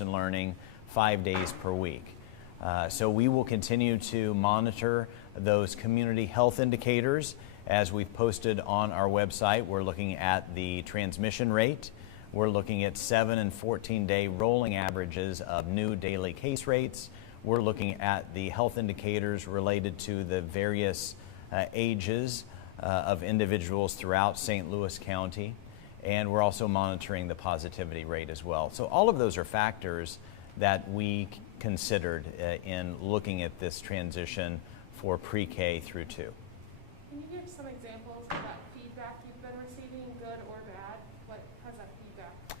learning 5 days per week. So we will continue to monitor those community health indicators. As we've posted on our website, we're looking at the transmission rate. We're looking at 7 and 14-day rolling averages of new daily case rates. We're looking at the health indicators related to the various ages of individuals throughout St. Louis County. And we're also monitoring the positivity rate as well. So all of those are factors that we considered in looking at this transition for pre-K through 2. Can you give some examples of that feedback you've been receiving, good or bad? What has that feedback?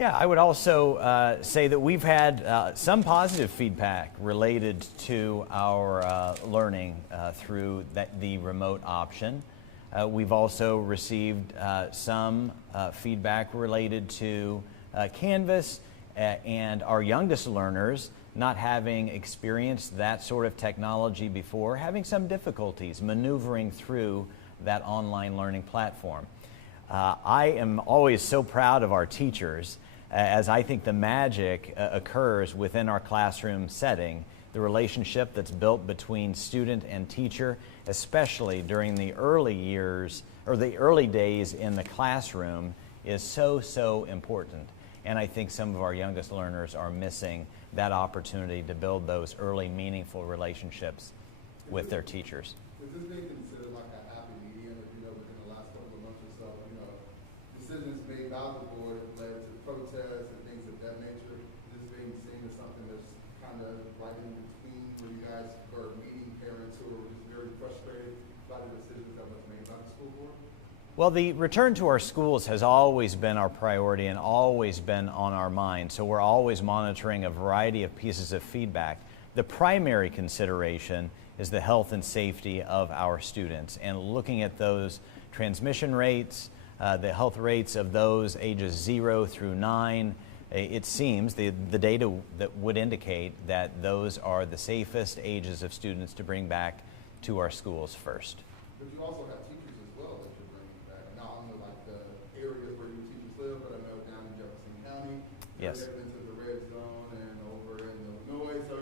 Yeah, I would also say that we've had some positive feedback related to our learning through the remote option. We've also received some feedback related to Canvas and our youngest learners not having experienced that sort of technology before, having some difficulties maneuvering through that online learning platform. I am always so proud of our teachers, as I think the magic occurs within our classroom setting. The relationship that's built between student and teacher, especially during the early years or the early days in the classroom, is so important. And I think some of our youngest learners are missing that opportunity to build those early meaningful relationships with their teachers. Is this being considered like a happy medium, within the last couple of months or so? Decisions made by the board led to protests and things of that nature. Is this being seen as something that's kind of right in between where you guys are meeting parents who are just very frustrated by the decisions that was made by the school board? Well, the return to our schools has always been our priority and always been on our mind. So we're always monitoring a variety of pieces of feedback. The primary consideration is the health and safety of our students, and looking at those transmission rates, the health rates of those ages 0 through 9. It seems the data that would indicate that those are the safest ages of students to bring back to our schools first. But you also have teachers as well that you're bringing back. Not only like the areas where your teachers live, but I know down in Jefferson County. Yes. They've been to the red zone and over in Illinois. So,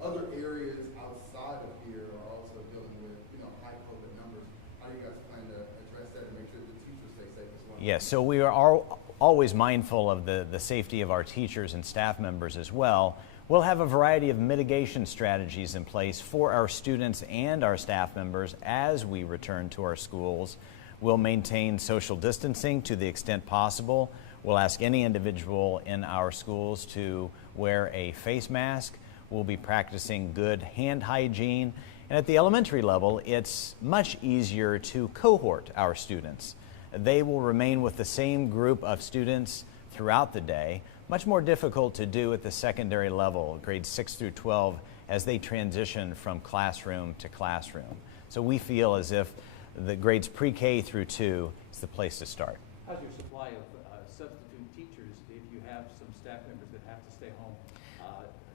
other areas outside of here are also dealing with, high COVID numbers. How do you guys plan to address that and make sure the teachers stay safe as well? Yes, so we are always mindful of the safety of our teachers and staff members as well. We'll have a variety of mitigation strategies in place for our students and our staff members as we return to our schools. We'll maintain social distancing to the extent possible. We'll ask any individual in our schools to wear a face mask. We'll be practicing good hand hygiene. And at the elementary level, it's much easier to cohort our students. They will remain with the same group of students throughout the day. Much more difficult to do at the secondary level, grades 6 through 12, as they transition from classroom to classroom. So we feel as if the grades pre-K through 2 is the place to start. How's your supply of substitute teachers if you have some staff members that have to stay home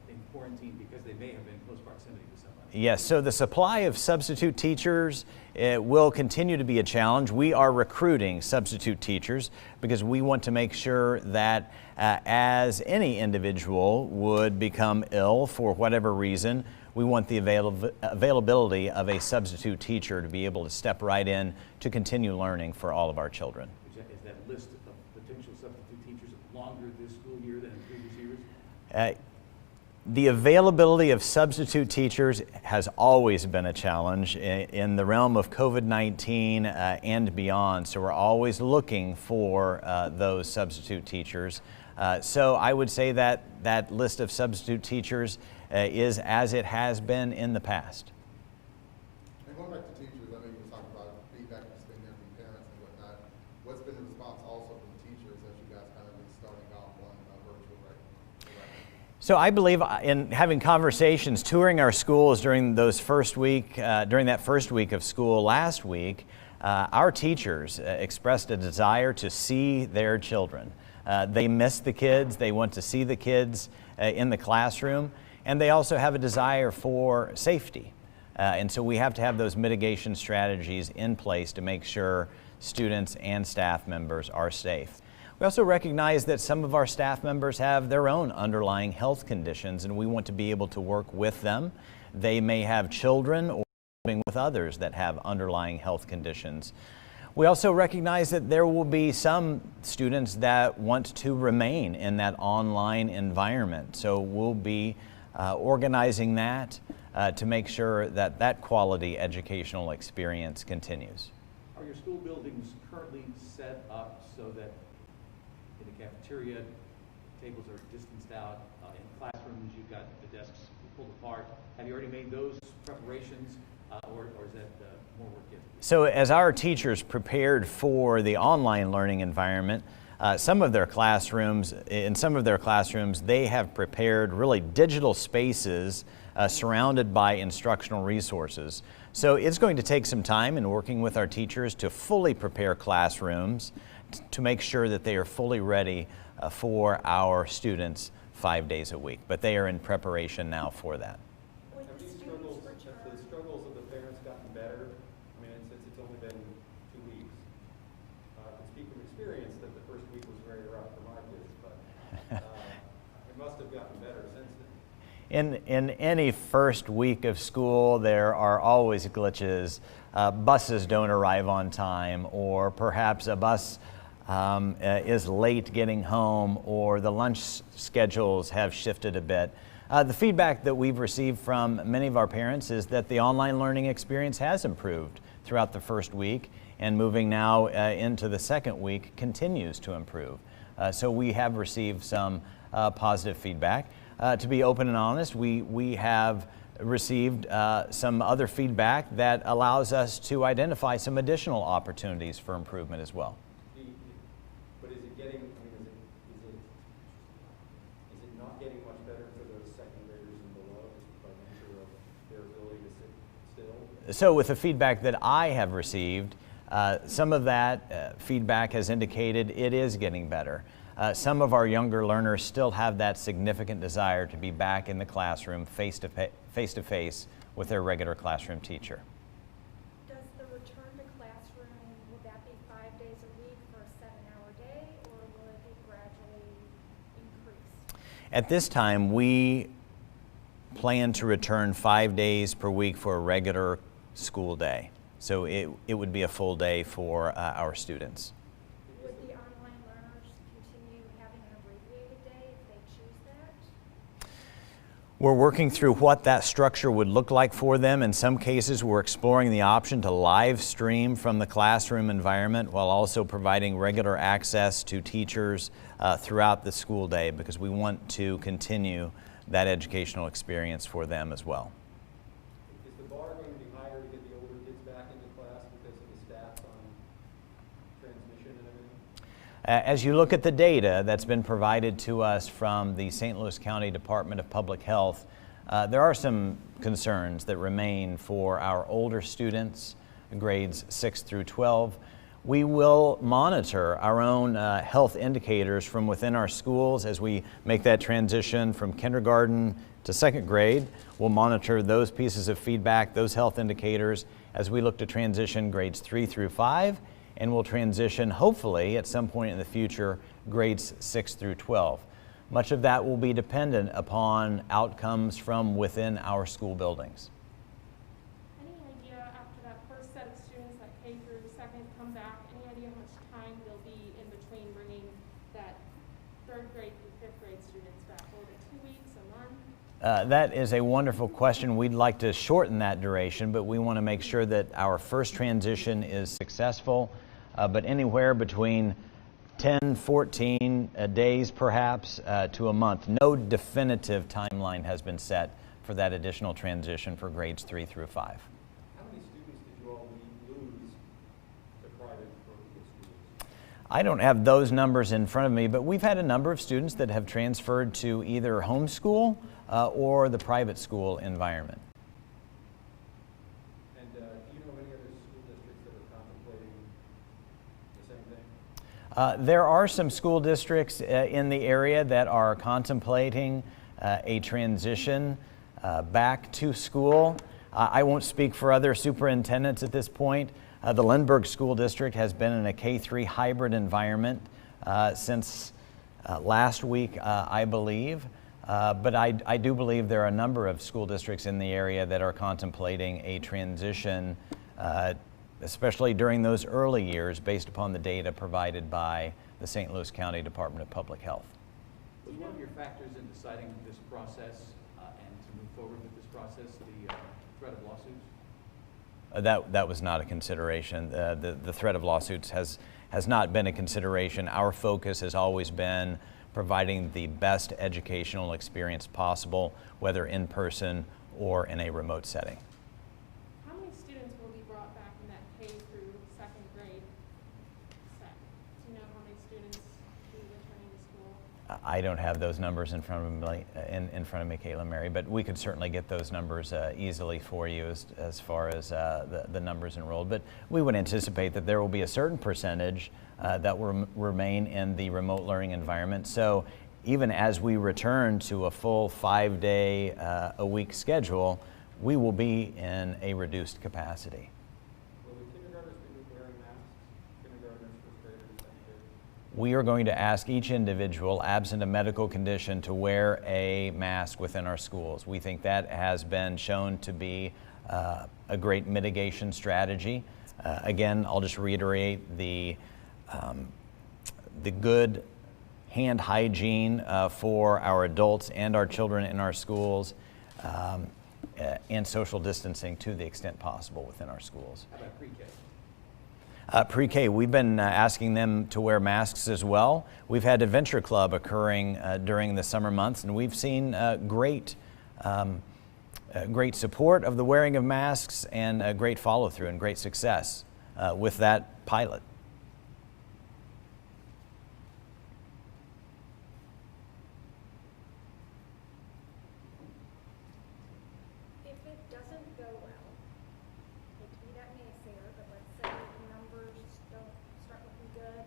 in quarantine because they may have been in close proximity to somebody? Yes, so the supply of substitute teachers will continue to be a challenge. We are recruiting substitute teachers because we want to make sure that as any individual would become ill for whatever reason, we want the availability of a substitute teacher to be able to step right in to continue learning for all of our children. Is that list of potential substitute teachers longer this school year than in previous years? The availability of substitute teachers has always been a challenge in the realm of COVID-19 and beyond. So we're always looking for those substitute teachers. So I would say that that list of substitute teachers is as it has been in the past. And going back to teachers, you were talking about feedback that's been there from parents and whatnot. What's been the response also from teachers as you guys kind of been starting off on virtual right? So I believe in having conversations, touring our schools during that first week of school last week, our teachers expressed a desire to see their children. They miss the kids, they want to see the kids in the classroom, and they also have a desire for safety. And so we have to have those mitigation strategies in place to make sure students and staff members are safe. We also recognize that some of our staff members have their own underlying health conditions, and we want to be able to work with them. They may have children or living with others that have underlying health conditions. We also recognize that there will be some students that want to remain in that online environment. So we'll be organizing that to make sure that that quality educational experience continues. Are your school buildings currently set up so that in the cafeteria, tables are distanced out, in classrooms you've got the desks pulled apart? Have you already made those preparations, or is that more work yet? So as our teachers prepared for the online learning environment, in some of their classrooms, they have prepared really digital spaces surrounded by instructional resources. So it's going to take some time in working with our teachers to fully prepare classrooms to make sure that they are fully ready for our students 5 days a week. But they are in preparation now for that. Have the struggles of the parents gotten better? I mean, since it's only been 2 weeks. I can speak from experience that the first week was very rough for my kids, but it must have gotten better since then. In any first week of school, there are always glitches. Buses don't arrive on time, or perhaps a bus is late getting home, or the lunch schedules have shifted a bit. The feedback that we've received from many of our parents is that the online learning experience has improved throughout the first week, and moving now into the second week continues to improve. So we have received some positive feedback. To be open and honest, we have received some other feedback that allows us to identify some additional opportunities for improvement as well. But is it getting, I mean, is it not getting much better for those second graders and below, just by nature of their ability to sit still? So with the feedback that I have received, some of that feedback has indicated it is getting better. Some of our younger learners still have that significant desire to be back in the classroom face to face with their regular classroom teacher. Does the return to classroom, will that be 5 days a week for a 7-hour day, or will it be gradually increased? At this time, we plan to return 5 days per week for a regular school day. So it would be a full day for our students. Would the online learners continue having an abbreviated day if they choose that? We're working through what that structure would look like for them. In some cases, we're exploring the option to live stream from the classroom environment while also providing regular access to teachers throughout the school day, because we want to continue that educational experience for them as well. Is the bar going to be higher to get the older kids back into class because of the stats on transmission and everything? As you look at the data that's been provided to us from the St. Louis County Department of Public Health, there are some concerns that remain for our older students, grades 6 through 12. We will monitor our own health indicators from within our schools as we make that transition from kindergarten to second grade. We'll monitor those pieces of feedback, those health indicators, as we look to transition grades 3 through 5, and we'll transition, hopefully, at some point in the future, grades 6 through 12. Much of that will be dependent upon outcomes from within our school buildings. Any idea after that first set of students that K through second come back, any idea how much time there'll be in between bringing that third grade through fifth grade students back? Will it be 2 weeks, a month? That is a wonderful question. We'd like to shorten that duration, but we want to make sure that our first transition is successful. But anywhere between 10, 14 days perhaps to a month. No definitive timeline has been set for that additional transition for grades 3 through 5. How many students did you all lose to private parochial schools? I don't have those numbers in front of me, but we've had a number of students that have transferred to either homeschool or the private school environment. And do you know of any other school districts that are contemplating the same thing? There are some school districts in the area that are contemplating a transition back to school. I won't speak for other superintendents at this point. The Lindbergh School District has been in a K-3 hybrid environment since last week, I believe. But I do believe there are a number of school districts in the area that are contemplating a transition, especially during those early years, based upon the data provided by the St. Louis County Department of Public Health. Was one of your factors in deciding this process and to move forward with this process the threat of lawsuits? That was not a consideration. The threat of lawsuits has not been a consideration. Our focus has always been providing the best educational experience possible, whether in person or in a remote setting. How many students will be brought back in that K through second grade set? Do you know how many students will be returning to school? I don't have those numbers in front of me, Caitlin Mary, but we could certainly get those numbers easily for you as far as the numbers enrolled. But we would anticipate that there will be a certain percentage that will remain in the remote learning environment. So even as we return to a full 5-day a week schedule, we will be in a reduced capacity. Will the kindergartners be wearing masks? Kindergartners, first graders, second graders? We are going to ask each individual, absent a medical condition, to wear a mask within our schools. We think that has been shown to be a great mitigation strategy. Again, I'll just reiterate the good hand hygiene for our adults and our children in our schools, and social distancing to the extent possible within our schools. How about pre-K? Pre-K, we've been asking them to wear masks as well. We've had Adventure Club occurring during the summer months, and we've seen great support of the wearing of masks and great follow-through and great success with that pilot. If it doesn't go well, hate to be that naysayer, but let's say the numbers don't start looking good,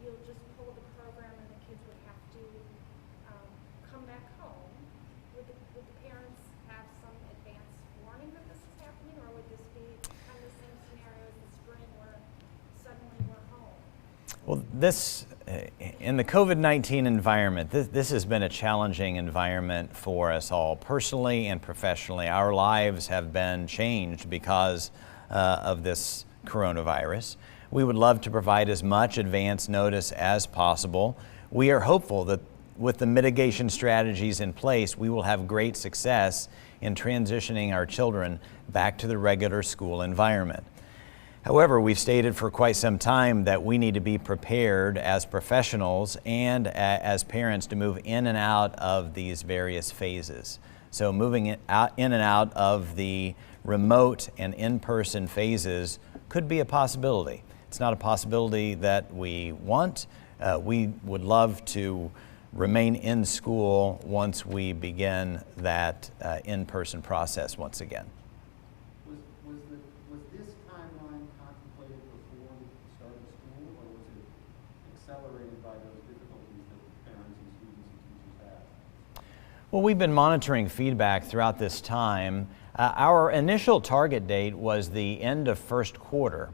you'll just pull the program and the kids would have to come back home. Would the parents have some advance warning that this is happening, or would this be kind of the same scenario as the spring where suddenly we're home? Well, in the COVID-19 environment, this has been a challenging environment for us all, personally and professionally. Our lives have been changed because of this coronavirus. We would love to provide as much advance notice as possible. We are hopeful that with the mitigation strategies in place, we will have great success in transitioning our children back to the regular school environment. However, we've stated for quite some time that we need to be prepared as professionals and as parents to move in and out of these various phases. So moving in and out of the remote and in-person phases could be a possibility. It's not a possibility that we want. We would love to remain in school once we begin that in-person process once again. Was this timeline contemplated before the start of school, or was it accelerated by those difficulties that parents and students and teachers had? Well, we've been monitoring feedback throughout this time. Our initial target date was the end of first quarter.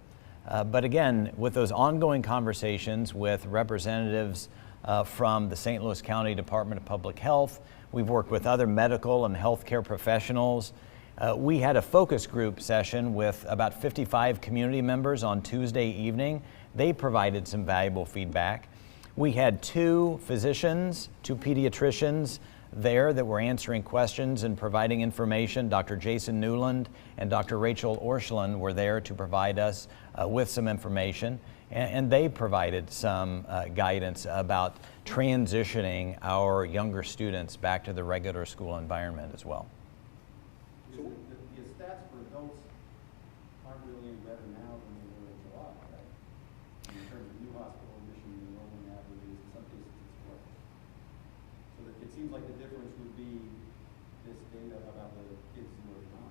But again, with those ongoing conversations with representatives from the St. Louis County Department of Public Health, we've worked with other medical and healthcare professionals. We had a focus group session with about 55 community members on Tuesday evening. They provided some valuable feedback. We had 2 physicians, 2 pediatricians there that were answering questions and providing information. Dr. Jason Newland and Dr. Rachel Orschelin were there to provide us with some information, and they provided some guidance about transitioning our younger students back to the regular school environment as well. So the stats for adults aren't really any better now than they were in July, right? In terms of new hospital admission, enrollment averages, in some cases it's worse. So it seems like the difference would be this data about the kids who are not.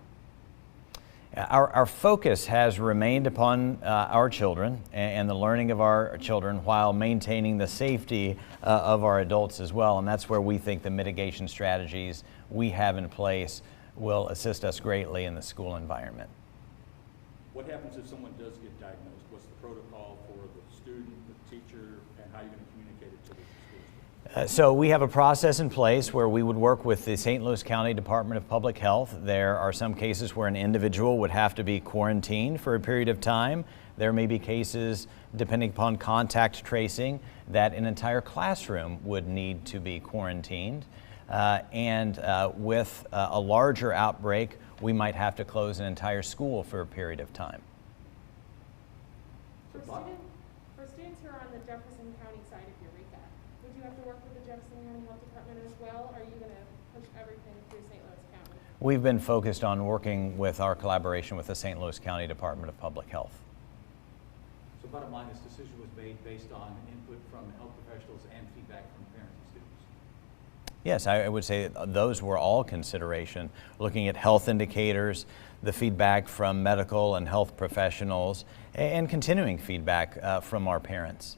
Our focus has remained upon our children and the learning of our children while maintaining the safety of our adults as well, and that's where we think the mitigation strategies we have in place will assist us greatly in the school environment. What happens if someone does get diagnosed? What's the protocol for the student, the teacher, and how are you going So we have a process in place where we would work with the St. Louis County Department of Public Health. There are some cases where an individual would have to be quarantined for a period of time. There may be cases, depending upon contact tracing, that an entire classroom would need to be quarantined. With a larger outbreak, we might have to close an entire school for a period of time. For students who are on the Jefferson County side of your recap, would you have to work with the Jefferson County Health Department as well, or are you going to push everything through St. Louis County? We've been focused on working with our collaboration with the St. Louis County Department of Public Health. So bottom line, this decision was made based on input from health professionals and feedback from parents and students. Yes, I would say those were all consideration, looking at health indicators, the feedback from medical and health professionals, and continuing feedback from our parents.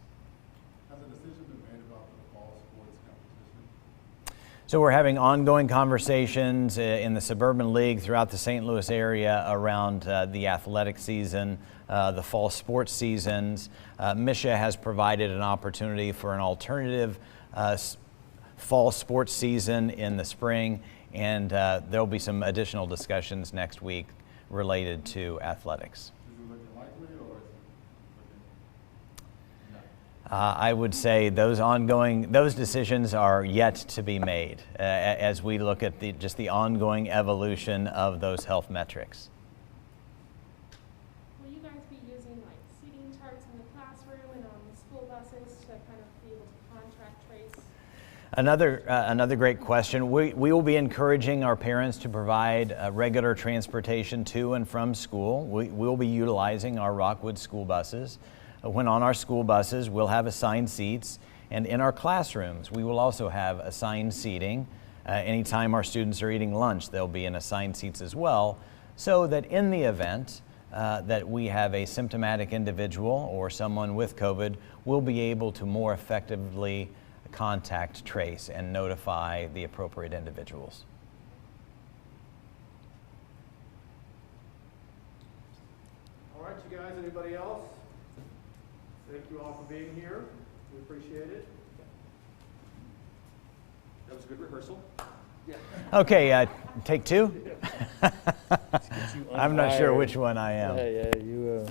Has a decision been made about the fall sports competition? So we're having ongoing conversations in the Suburban League throughout the St. Louis area around the athletic season, the fall sports seasons. MSHA has provided an opportunity for an alternative fall sports season in the spring, and there'll be some additional discussions next week related to athletics. Is it looking likely, or is it looking no? I would say those decisions are yet to be made as we look at just the ongoing evolution of those health metrics. Will you guys be using like seating charts in the classroom and on the school buses to kind of be able to contact trace? Another great question. We will be encouraging our parents to provide regular transportation to and from school. We will be utilizing our Rockwood school buses. When on our school buses, we'll have assigned seats, and in our classrooms, we will also have assigned seating. Anytime our students are eating lunch, there'll be in assigned seats as well, so that in the event that we have a symptomatic individual or someone with COVID, we'll be able to more effectively contact trace and notify the appropriate individuals. All right, you guys, anybody else? Thank you all for being here. We appreciate it. That was a good rehearsal. Okay, take two. I'm not sure which one I am. Yeah, you